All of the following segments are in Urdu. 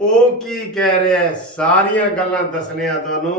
ਉਹ ਕੀ ਕਹਿ ਰਿਹਾ ਹੈ, ਸਾਰੀਆਂ ਗੱਲਾਂ ਦੱਸਣੇ ਆ ਤੁਹਾਨੂੰ।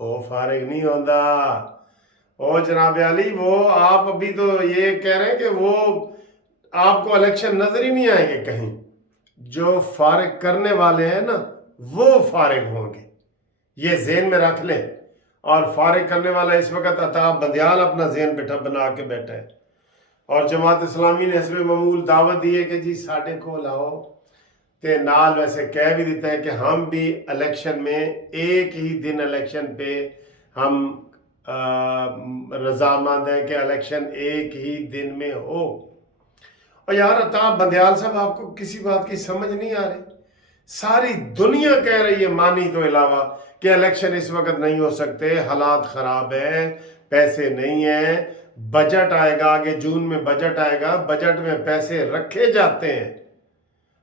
وہ فارغ نہیں ہوتا. او جناب علی وہ آپ ابھی تو یہ کہہ رہے ہیں کہ وہ آپ کو الیکشن نظر ہی نہیں آئیں گے کہیں. جو فارغ کرنے والے ہیں نا وہ فارغ ہوں گے، یہ ذہن میں رکھ لیں. اور فارغ کرنے والا اس وقت عطا بندیال اپنا ذہن بنا کے بیٹھا ہے، اور جماعت اسلامی نے حزب معمول دعوت دی ہے کہ جی ساڈے کو لاؤ. تے نال ویسے کہہ بھی دیتا ہے کہ ہم بھی الیکشن میں ایک ہی دن الیکشن پہ ہم رضامند ہیں کہ الیکشن ایک ہی دن میں ہو. اور یار عطا بندیال صاحب آپ کو کسی بات کی سمجھ نہیں آ رہی. ساری دنیا کہہ رہی ہے مانی تو علاوہ کہ الیکشن اس وقت نہیں ہو سکتے، حالات خراب ہیں، پیسے نہیں ہیں. بجٹ آئے گا آگے، جون میں بجٹ آئے گا، بجٹ میں پیسے رکھے جاتے ہیں.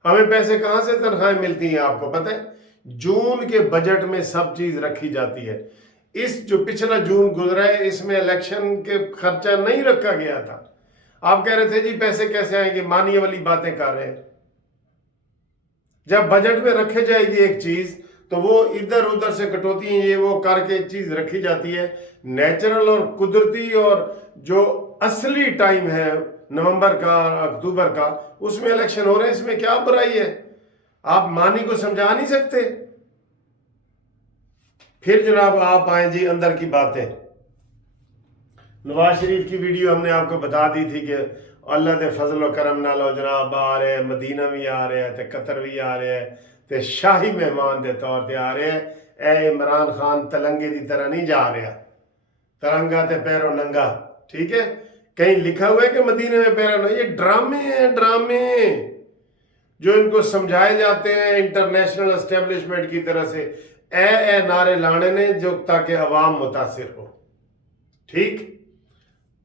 ہمیں پیسے کہاں سے تنخواہیں ملتی ہیں آپ کو پتہ ہے؟ جون کے بجٹ میں سب چیز رکھی جاتی ہے. اس جو پچھلا جون گزرا ہے اس میں الیکشن کے خرچہ نہیں رکھا گیا تھا. آپ کہہ رہے تھے جی پیسے کیسے آئیں گے، مانیے والی باتیں کر رہے ہیں. جب بجٹ میں رکھے جائے گی ایک چیز تو وہ ادھر ادھر سے کٹوتی ہیں یہ وہ کر کے ایک چیز رکھی جاتی ہے. نیچرل اور قدرتی اور جو اصلی ٹائم ہے نومبر کا اور اکتوبر کا، اس میں الیکشن ہو رہے ہیں، اس میں کیا برائی ہے؟ آپ مانی کو سمجھا نہیں سکتے؟ پھر جناب آپ آئیں جی اندر کی باتیں. نواز شریف کی ویڈیو ہم نے آپ کو بتا دی تھی کہ اللہ دے فضل و کرم نال جناب آ رہے ہیں، مدینہ بھی آ رہے ہیں، تے قطر بھی آ رہے ہیں، تے شاہی مہمان دے طور تے آ رہے ہیں. اے عمران خان تلنگے دی طرح نہیں جا رہا، ترنگا تے پیرو ننگا. ٹھیک ہے، کہیں لکھا ہوا ہے کہ مدینے میں پیرو ننگا؟ یہ ڈرامے ہیں، ڈرامے جو ان کو سمجھائے جاتے ہیں انٹرنیشنل اسٹیبلشمنٹ کی طرح سے. اے نعرے لانے نے جو تاکہ عوام متاثر ہو. ٹھیک،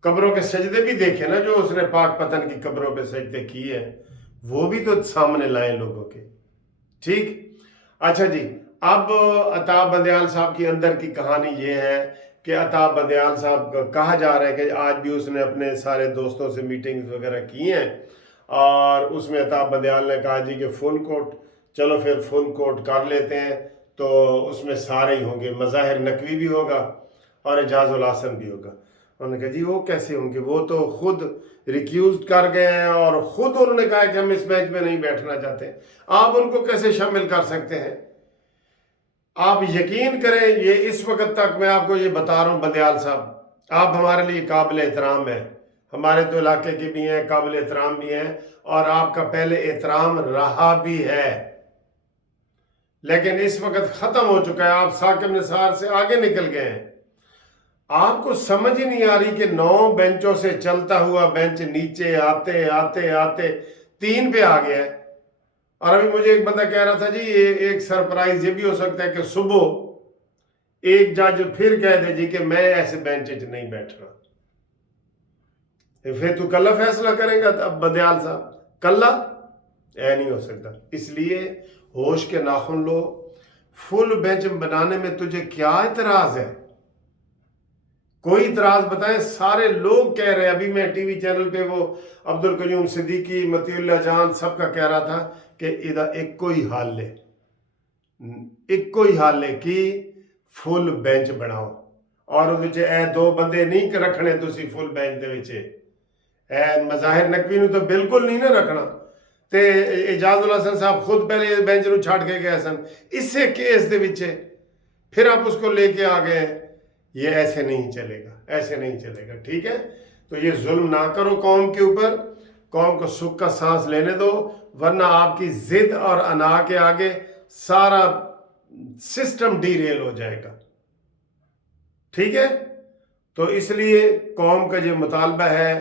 قبروں کے سجدے بھی دیکھے نا، جو اس نے پاک پتن کی قبروں پہ سجدے کیے ہیں وہ بھی تو سامنے لائے لوگوں کے. ٹھیک، اچھا جی. اب عطا بندیال صاحب کی اندر کی کہانی یہ ہے کہ عطا بندیال صاحب کہا جا رہا ہے کہ آج بھی اس نے اپنے سارے دوستوں سے میٹنگز وغیرہ کی ہیں، اور اس میں عطا بندیال نے کہا جی کہ فل کوٹ، چلو پھر فل کوٹ کر لیتے ہیں. تو اس میں سارے ہی ہوں گے، مظاہر نقوی بھی ہوگا اور اعجاز الحسن بھی ہوگا. انہوں نے کہا جی وہ کیسے ہوں گے، وہ تو خود ریکیوزڈ کر گئے ہیں اور خود انہوں نے کہا کہ ہم اس بینچ میں نہیں بیٹھنا چاہتے. آپ ان کو کیسے شامل کر سکتے ہیں؟ آپ یقین کریں یہ اس وقت تک میں آپ کو یہ بتا رہا ہوں بندیال صاحب، آپ ہمارے لیے قابل احترام ہیں، ہمارے تو علاقے کے بھی ہیں، قابل احترام بھی ہیں، اور آپ کا پہلے احترام رہا بھی ہے، لیکن اس وقت ختم ہو چکا ہے. آپ ثاقب نثار سے آگے نکل گئے ہیں. آپ کو سمجھ ہی نہیں آ رہی کہ 9 بینچوں سے چلتا ہوا بینچ نیچے آتے آتے آتے 3 پہ آ گیا ہے. اور ابھی مجھے ایک بندہ کہہ رہا تھا جی ایک سرپرائز یہ بھی ہو سکتا ہے کہ صبح ایک جج پھر کہہ دے جی کہ میں ایسے بینچ نہیں بیٹھ رہا. پھر تو کل فیصلہ کریں گا اب بندیال صاحب، کل نہیں ہو سکتا. اس لیے ہوش کے ناخن لو. فل بینچ بنانے میں تجھے کیا اعتراض ہے؟ کوئی اعتراض بتائیں. سارے لوگ کہہ رہے ہیں، ابھی میں ٹی وی چینل پہ وہ عبدالقیوم صدیقی، مطیع اللہ جان سب کا کہہ رہا تھا کہ ادھر ایک کوئی حال لے کہ فل بینچ بناؤ، اور اے 2 بندے نہیں رکھنے تسی فل بینچ دے وچ. اے مظاہر نقوی نو تو بالکل نہیں نہ رکھنا. تے اعجاز الحسن صاحب خود پہلے بینچ نو چھاڑ کے گئے سن اسے کیس دے وچ، پھر آپ اس کو لے کے آ گئے. یہ ایسے نہیں چلے گا، ایسے نہیں چلے گا. ٹھیک ہے، تو یہ ظلم نہ کرو قوم کے اوپر، قوم کو سکھ کا سانس لینے دو، ورنہ آپ کی ضد اور انا کے آگے سارا سسٹم ڈی ریل ہو جائے گا. ٹھیک ہے، تو اس لیے قوم کا یہ مطالبہ ہے.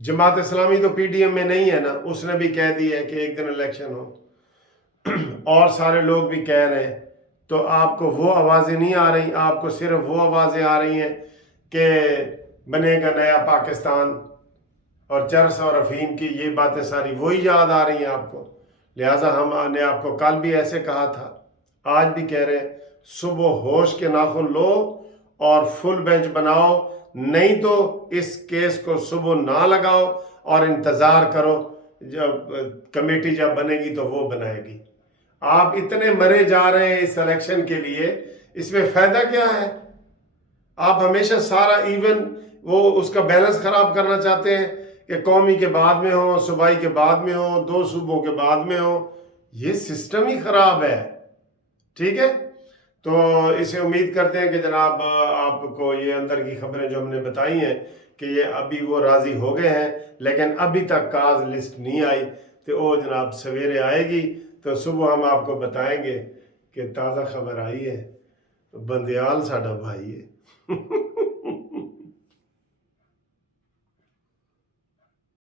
جماعت اسلامی تو پی ڈی ایم میں نہیں ہے نا، اس نے بھی کہہ دی ہے کہ ایک دن الیکشن ہو، اور سارے لوگ بھی کہہ رہے ہیں. تو آپ کو وہ آوازیں نہیں آ رہی، آپ کو صرف وہ آوازیں آ رہی ہیں کہ بنے گا نیا پاکستان اور چرس اور افہیم کی یہ باتیں ساری وہی یاد آ رہی ہیں آپ کو. لہٰذا ہم نے آپ کو کل بھی ایسے کہا تھا، آج بھی کہہ رہے ہیں، صبح ہوش کے ناخن لو اور فل بینچ بناؤ. نہیں تو اس کیس کو صبح نہ لگاؤ اور انتظار کرو، جب کمیٹی جب بنے گی تو وہ بنائے گی. آپ اتنے مرے جا رہے ہیں اس الیکشن کے لیے، اس میں فائدہ کیا ہے؟ آپ ہمیشہ سارا ایون وہ اس کا بیلنس خراب کرنا چاہتے ہیں کہ قومی کے بعد میں ہو، صوبائی کے بعد میں ہو، 2 صوبوں کے بعد میں ہو. یہ سسٹم ہی خراب ہے. ٹھیک ہے، تو اسے امید کرتے ہیں کہ جناب آپ کو یہ اندر کی خبریں جو ہم نے بتائی ہیں کہ یہ ابھی وہ راضی ہو گئے ہیں، لیکن ابھی تک کاز لسٹ نہیں آئی. تو وہ جناب سویرے آئے گی تو صبح ہم آپ کو بتائیں گے کہ تازہ خبر آئی ہے، بندیال ساڈا بھائی ہے.